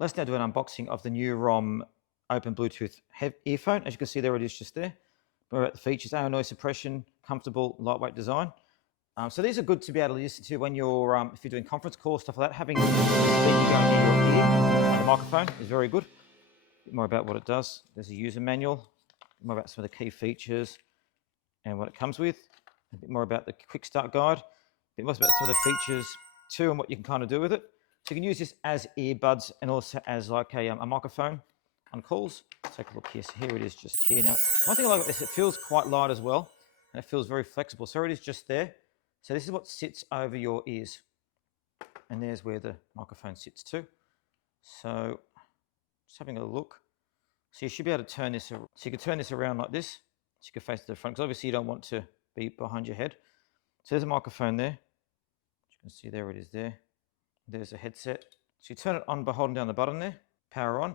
Let's now do an unboxing of the new ROM Open Bluetooth earphone. As you can see, there it is just there. More about the features: noise suppression, comfortable, lightweight design. So these are good to be able to listen to when you're, if you're doing conference calls, stuff like that. Having the speaker going in your ear and the microphone is very good. A bit more about what it does. There's a user manual. More about some of the key features and what it comes with. A bit more about the quick start guide. A bit more about some of the features too and what you can kind of do with it. So you can use this as earbuds and also as like a microphone on calls. Let's take a look here. So here it is just here. Now, one thing I like about this, it feels quite light as well. And it feels very flexible. So it is just there. So this is what sits over your ears. And there's where the microphone sits too. So just having a look. So you should be able to turn this, so you can turn this around like this. So you can face the front, because obviously you don't want to be behind your head. So there's a microphone there. As you can see, there it is there. There's a headset. So you turn it on by holding down the button there, power on.